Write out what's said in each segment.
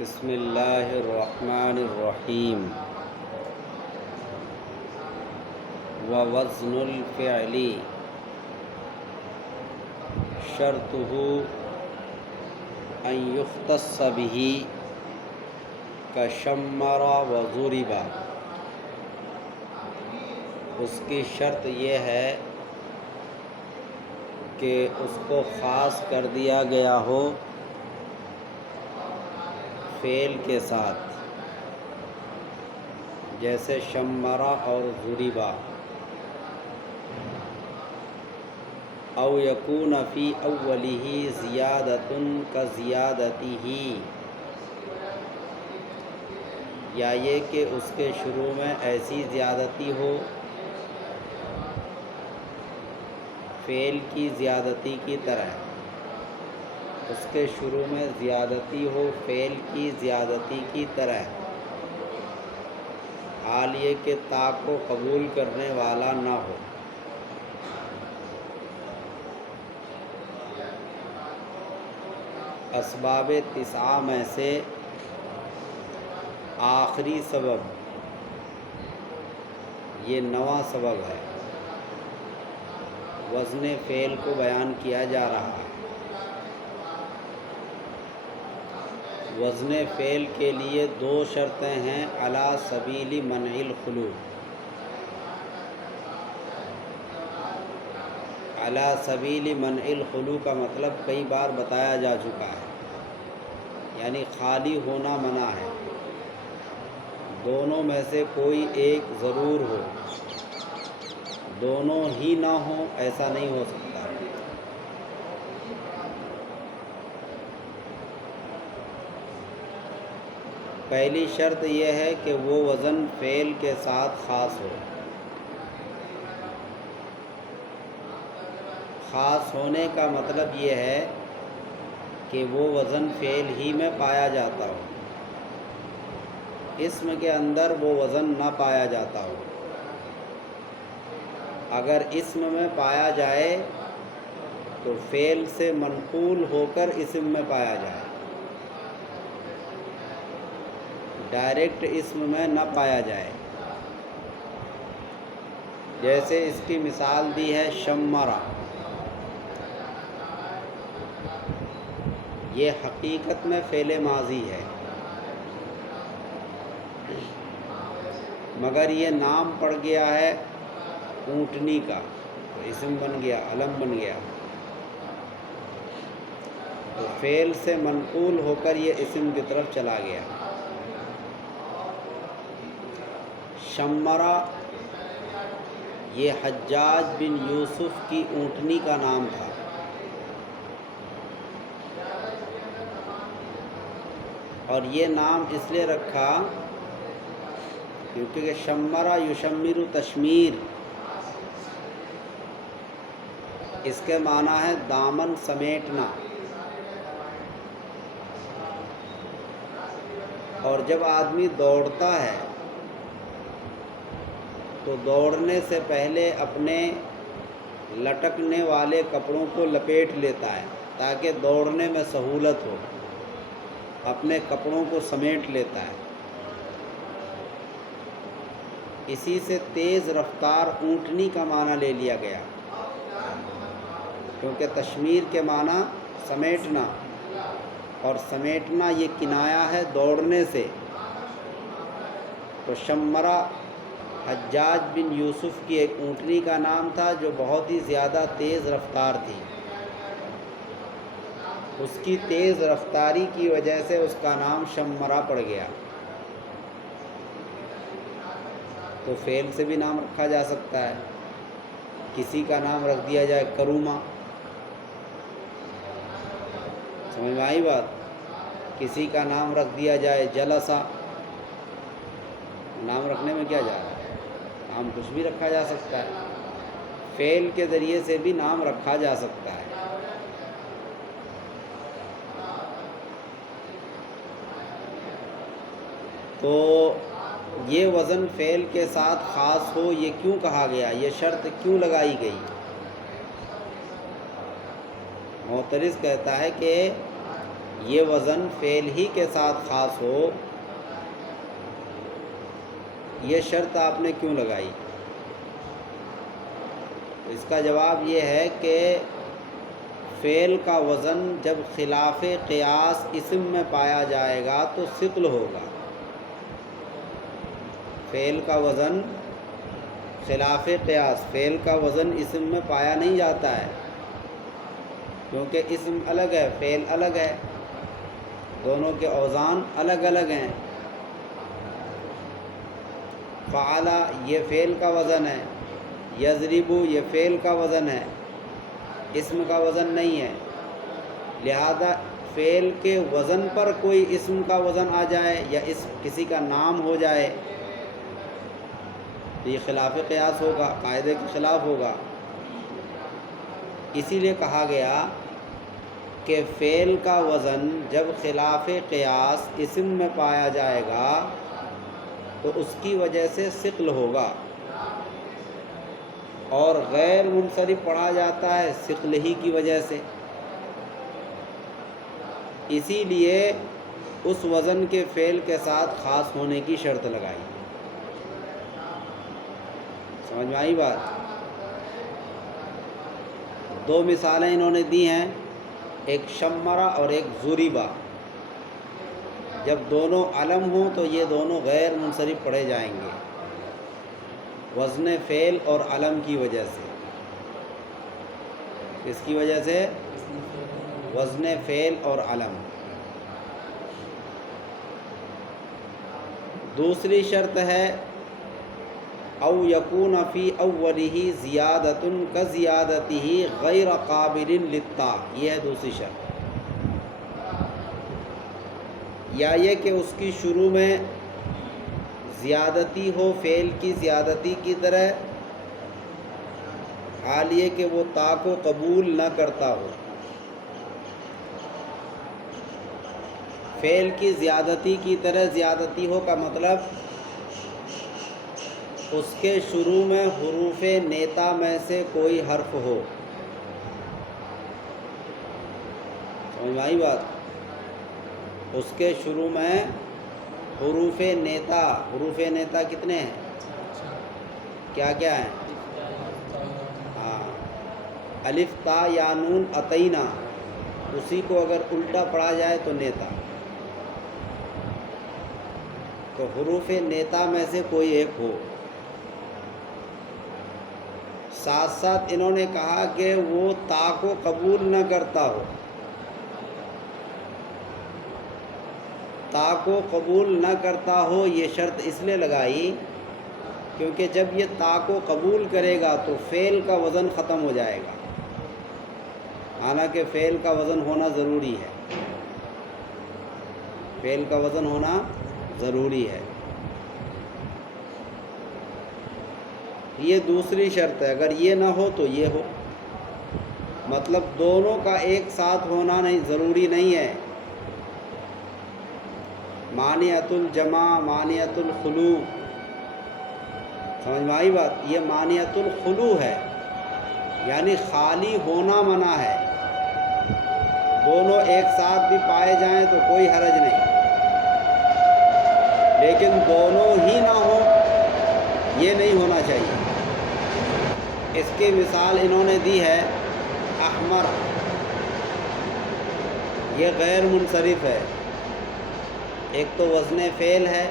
بسم اللہ الرحمن الرحیم ووزن الفعل شرطه ان يختص به كشمر وضرب۔ اس کی شرط یہ ہے کہ اس کو خاص کر دیا گیا ہو فعل کے ساتھ، جیسے شمرا اور ضربا، او یکون فی اولہ زیادۃ کزیادتہ، یا یہ کہ اس کے شروع میں ایسی زیادتی ہو فعل کی زیادتی کی طرح، اس کے شروع میں زیادتی ہو فعل کی زیادتی کی طرح، حال یہ کہ تا کو قبول کرنے والا نہ ہو۔ اسباب تسعہ میں سے آخری سبب یہ 9واں سبب ہے، وزن فعل کو بیان کیا جا رہا ہے۔ وزن فعل کے لیے 2 شرطیں ہیں علی سبیل منع الخلو۔ علی سبیل منع الخلو کا مطلب کئی بار بتایا جا چکا ہے، یعنی خالی ہونا منع ہے، دونوں میں سے کوئی ایک ضرور ہو، دونوں ہی نہ ہوں ایسا نہیں ہو سکتا۔ پہلی شرط یہ ہے کہ وہ وزن فعل کے ساتھ خاص ہو۔ خاص ہونے کا مطلب یہ ہے کہ وہ وزن فعل ہی میں پایا جاتا ہو، اسم کے اندر وہ وزن نہ پایا جاتا ہو۔ اگر اسم میں پایا جائے تو فعل سے منقول ہو کر اسم میں پایا جائے، ڈائریکٹ اسم میں نہ پایا جائے۔ جیسے اس کی مثال دی ہے شمرا، یہ حقیقت میں فعل ماضی ہے، مگر یہ نام پڑ گیا ہے اونٹنی کا، تو اسم بن گیا، علم بن گیا، تو فعل سے منقول ہو کر یہ اسم کی طرف چلا گیا۔ شمرا یہ حجاج بن یوسف کی اونٹنی کا نام تھا، اور یہ نام اس لیے رکھا کیونکہ شمرا یشمر تشمیر، اس کے معنی ہے دامن سمیٹنا، اور جب آدمی دوڑتا ہے تو دوڑنے سے پہلے اپنے لٹکنے والے کپڑوں کو لپیٹ لیتا ہے تاکہ دوڑنے میں سہولت ہو، اپنے کپڑوں کو سمیٹ لیتا ہے۔ اسی سے تیز رفتار اونٹنی کا معنی لے لیا گیا، کیونکہ تشمیر کے معنی سمیٹنا، اور سمیٹنا یہ کنایہ ہے دوڑنے سے، تو شمرا حجاج بن یوسف کی ایک اونٹنی کا نام تھا جو بہت ہی زیادہ تیز رفتار تھی۔ اس کی تیز رفتاری کی وجہ سے اس کا نام شمرا پڑ گیا۔ تو فعل سے بھی نام رکھا جا سکتا ہے، کسی کا نام رکھ دیا جائے کروما، سمجھ میں آئی بات؟ کسی کا نام رکھ دیا جائے جلسہ، نام رکھنے میں کیا جا رہا ہے، نام کچھ بھی رکھا جا سکتا ہے، فعل کے ذریعے سے بھی نام رکھا جا سکتا ہے۔ تو یہ وزن فعل کے ساتھ خاص ہو، یہ کیوں کہا گیا، یہ شرط کیوں لگائی گئی؟ معترض کہتا ہے کہ یہ وزن فعل ہی کے ساتھ خاص ہو، یہ شرط آپ نے کیوں لگائی؟ اس کا جواب یہ ہے کہ فعل کا وزن جب خلاف قیاس اسم میں پایا جائے گا تو ثقل ہوگا۔ فعل کا وزن خلاف قیاس، فعل کا وزن اسم میں پایا نہیں جاتا ہے، کیونکہ اسم الگ ہے، فعل الگ ہے، دونوں کے اوزان الگ الگ ہیں۔ فعل یہ فعل کا وزن ہے، یضرب یہ فعل کا وزن ہے، اسم کا وزن نہیں ہے، لہذا فعل کے وزن پر کوئی اسم کا وزن آ جائے یا کسی کا نام ہو جائے تو یہ خلاف قیاس ہوگا، قاعدے کے خلاف ہوگا۔ اسی لیے کہا گیا کہ فعل کا وزن جب خلاف قیاس اسم میں پایا جائے گا تو اس کی وجہ سے ثقل ہوگا، اور غیر منصرف پڑھا جاتا ہے ثقل ہی کی وجہ سے۔ اسی لیے اس وزن کے فعل کے ساتھ خاص ہونے کی شرط لگائی۔ سمجھ میں آئی بات؟ دو مثالیں انہوں نے دی ہیں، ایک شمرہ اور ایک ضربہ۔ جب دونوں علم ہوں تو یہ دونوں غیر منصرف پڑھے جائیں گے وزن فعل اور علم کی وجہ سے۔ اس کی وجہ سے وزن فعل اور علم۔ دوسری شرط ہے او یکون فی اولہ زیادۃ کزیادتہ غیر قابل للتا، یہ ہے دوسری شرط۔ یا یہ کہ اس کی شروع میں زیادتی ہو فعل کی زیادتی کی طرح، حال یہ کہ وہ تا کو قبول نہ کرتا ہو۔ فعل کی زیادتی کی طرح زیادتی ہو کا مطلب اس کے شروع میں حروف نیتا میں سے کوئی حرف ہو۔ سمجھ میں آئی بات؟ اس کے شروع میں حروف نیتا، حروف نیتا کتنے ہیں؟ کیا کیا ہیں؟ ہاں، الف تا یا نون عطینا، اسی کو اگر الٹا پڑھا جائے تو نیتا، تو حروف نیتا میں سے کوئی ایک ہو۔ ساتھ ساتھ انہوں نے کہا کہ وہ تا کو قبول نہ کرتا ہو۔ تا کو قبول نہ کرتا ہو یہ شرط اس لیے لگائی کیونکہ جب یہ تا کو قبول کرے گا تو فعل کا وزن ختم ہو جائے گا، حالانکہ فعل کا وزن ہونا ضروری ہے، فعل کا وزن ہونا ضروری ہے۔ یہ دوسری شرط ہے، اگر یہ نہ ہو تو یہ ہو، مطلب دونوں کا ایک ساتھ ہونا نہیں ضروری نہیں ہے۔ مانعۃ الجمع، مانعۃ الخلو، سمجھ میں آئی بات؟ یہ مانعۃ الخلو ہے، یعنی خالی ہونا منع ہے۔ دونوں ایک ساتھ بھی پائے جائیں تو کوئی حرج نہیں، لیکن دونوں ہی نہ ہوں یہ نہیں ہونا چاہیے۔ اس کی مثال انہوں نے دی ہے احمر، یہ غیر منصرف ہے، ایک تو وزن فعل ہے،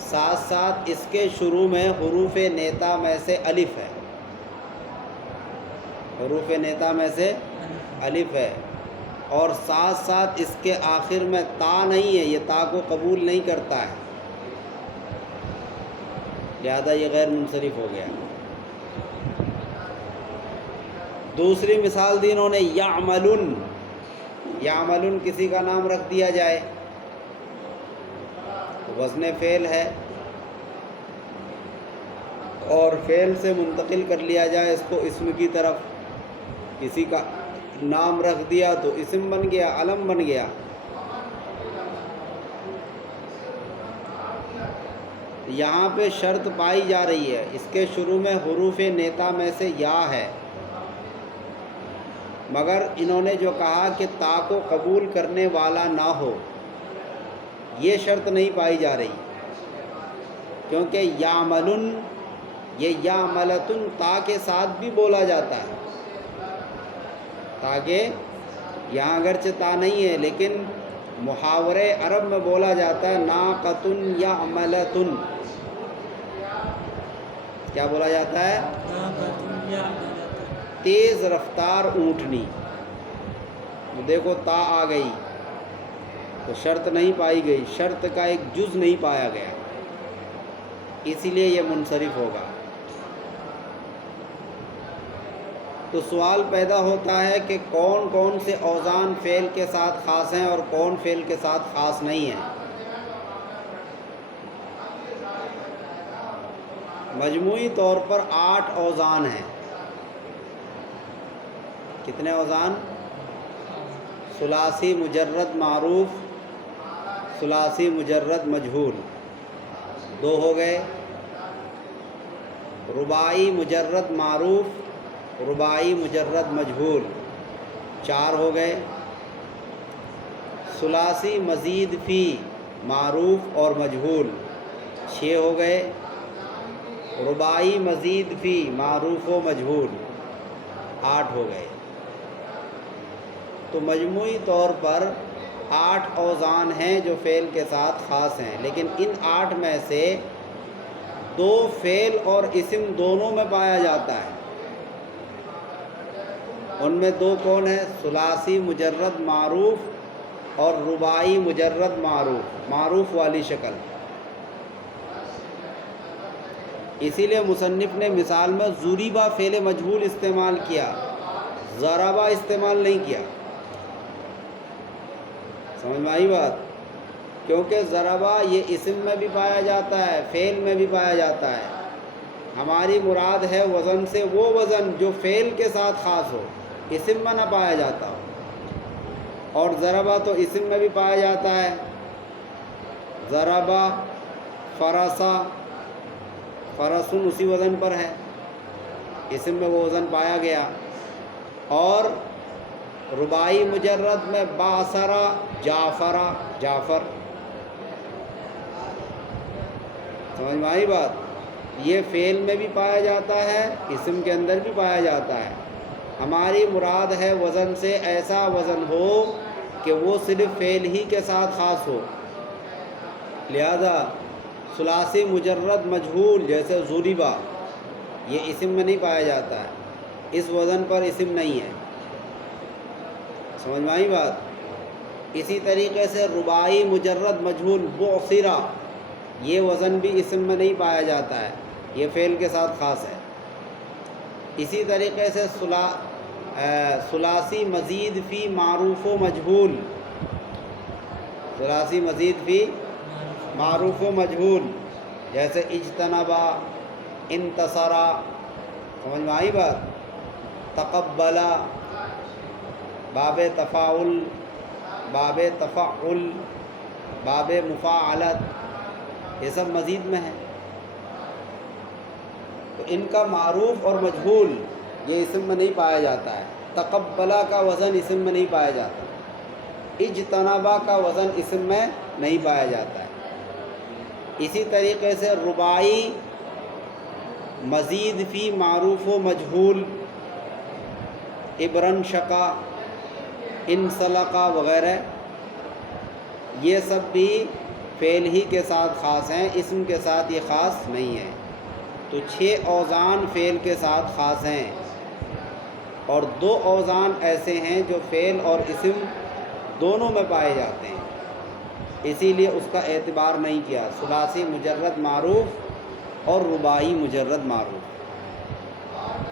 ساتھ ساتھ اس کے شروع میں حروف نیتا میں سے الف ہے، حروف نیتا میں سے الف ہے، اور ساتھ ساتھ اس کے آخر میں تا نہیں ہے، یہ تا کو قبول نہیں کرتا ہے، لہذا یہ غیر منصرف ہو گیا۔ دوسری مثال دی انہوں نے یعملن، یعملن کسی کا نام رکھ دیا جائے، وزن فعل ہے، اور فعل سے منتقل کر لیا جائے اس کو اسم کی طرف، کسی کا نام رکھ دیا تو اسم بن گیا، علم بن گیا۔ یہاں پہ شرط پائی جا رہی ہے، اس کے شروع میں حروف نیتا میں سے یا ہے، مگر انہوں نے جو کہا کہ تا کو قبول کرنے والا نہ ہو، یہ شرط نہیں پائی جا رہی، کیونکہ یعملن، یہ یعملتن تا کے ساتھ بھی بولا جاتا ہے، تاکہ یہاں اگرچہ تا نہیں ہے لیکن محاورے عرب میں بولا جاتا ہے ناقتن یعملتن، کیا بولا جاتا ہے؟ تیز رفتار اونٹنی۔ دیکھو تا آ گئی تو شرط نہیں پائی گئی، شرط کا ایک جز نہیں پایا گیا، اسی لیے یہ منصرف ہوگا۔ تو سوال پیدا ہوتا ہے کہ کون کون سے اوزان فعل کے ساتھ خاص ہیں اور کون فعل کے ساتھ خاص نہیں ہیں۔ مجموعی طور پر 8 اوزان ہیں۔ کتنے اوزان؟ ثلاثی مجرد معروف، ثلاثی مجرد مجہول 2 ہو گئے، رباعی مجرد معروف، رباعی مجرد مجہول 4 ہو گئے، ثلاثی مزید فی معروف اور مجہول 6 ہو گئے، رباعی مزید فی معروف و مجہول 8 ہو گئے۔ تو مجموعی طور پر 8 اوزان ہیں جو فعل کے ساتھ خاص ہیں، لیکن ان 8 میں سے 2 فعل اور اسم دونوں میں پایا جاتا ہے۔ ان میں 2 کون ہیں؟ ثلاثی مجرد معروف اور رباعی مجرد معروف، معروف والی شکل۔ اسی لیے مصنف نے مثال میں ضُرِبَ فعل مجہول استعمال کیا، ضربہ استعمال نہیں کیا۔ سمجھ میں آئی بات؟ کیونکہ ضربہ یہ اسم میں بھی پایا جاتا ہے، فعل میں بھی پایا جاتا ہے۔ ہماری مراد ہے وزن سے وہ وزن جو فعل کے ساتھ خاص ہو، اسم میں نہ پایا جاتا ہو۔ اور ضربہ تو اسم میں بھی پایا جاتا ہے، ضربہ، فرسا، فرسن اسی وزن پر ہے، اسم میں وہ وزن پایا گیا۔ اور رباعی مجرد میں باصرہ، جعفرہ، جعفر۔ سمجھ میں آئی بات؟ یہ فعل میں بھی پایا جاتا ہے، اسم کے اندر بھی پایا جاتا ہے۔ ہماری مراد ہے وزن سے ایسا وزن ہو کہ وہ صرف فعل ہی کے ساتھ خاص ہو۔ لہذا ثلاثی مجرد مجہول جیسے ضُرِبَ، یہ اسم میں نہیں پایا جاتا ہے، اس وزن پر اسم نہیں ہے۔ سمجھ میں آئی بات؟ اسی طریقے سے رباعی مجرد مجہول بُعْثِرَ، یہ وزن بھی اسم میں نہیں پایا جاتا ہے، یہ فعل کے ساتھ خاص ہے۔ اسی طریقے سے ثلاثی مزید فی معروف و مجہول، ثلاثی مزید فی معروف و مجہول جیسے اجتنبا، انتصرا۔ سمجھ میں آئی بات؟ تقبلا، باب تفاعل، باب تفعل، باب مفاعلت، یہ سب مزید میں ہے۔ تو ان کا معروف اور مجہول یہ اسم میں نہیں پایا جاتا ہے۔ تقبلا کا وزن اسم میں نہیں پایا جاتا، اجتنبا کا وزن اسم میں نہیں پایا جاتا ہے۔ اسی طریقے سے رباعی مزید فی معروف و مجہول، ابرن شقا، انسلقا وغیرہ، یہ سب بھی فعل ہی کے ساتھ خاص ہیں، اسم کے ساتھ یہ خاص نہیں ہے۔ تو 6 اوزان فعل کے ساتھ خاص ہیں، اور 2 اوزان ایسے ہیں جو فعل اور اسم دونوں میں پائے جاتے ہیں، اسی لیے اس کا اعتبار نہیں کیا، ثلاثی مجرد معروف اور رباعی مجرد معروف۔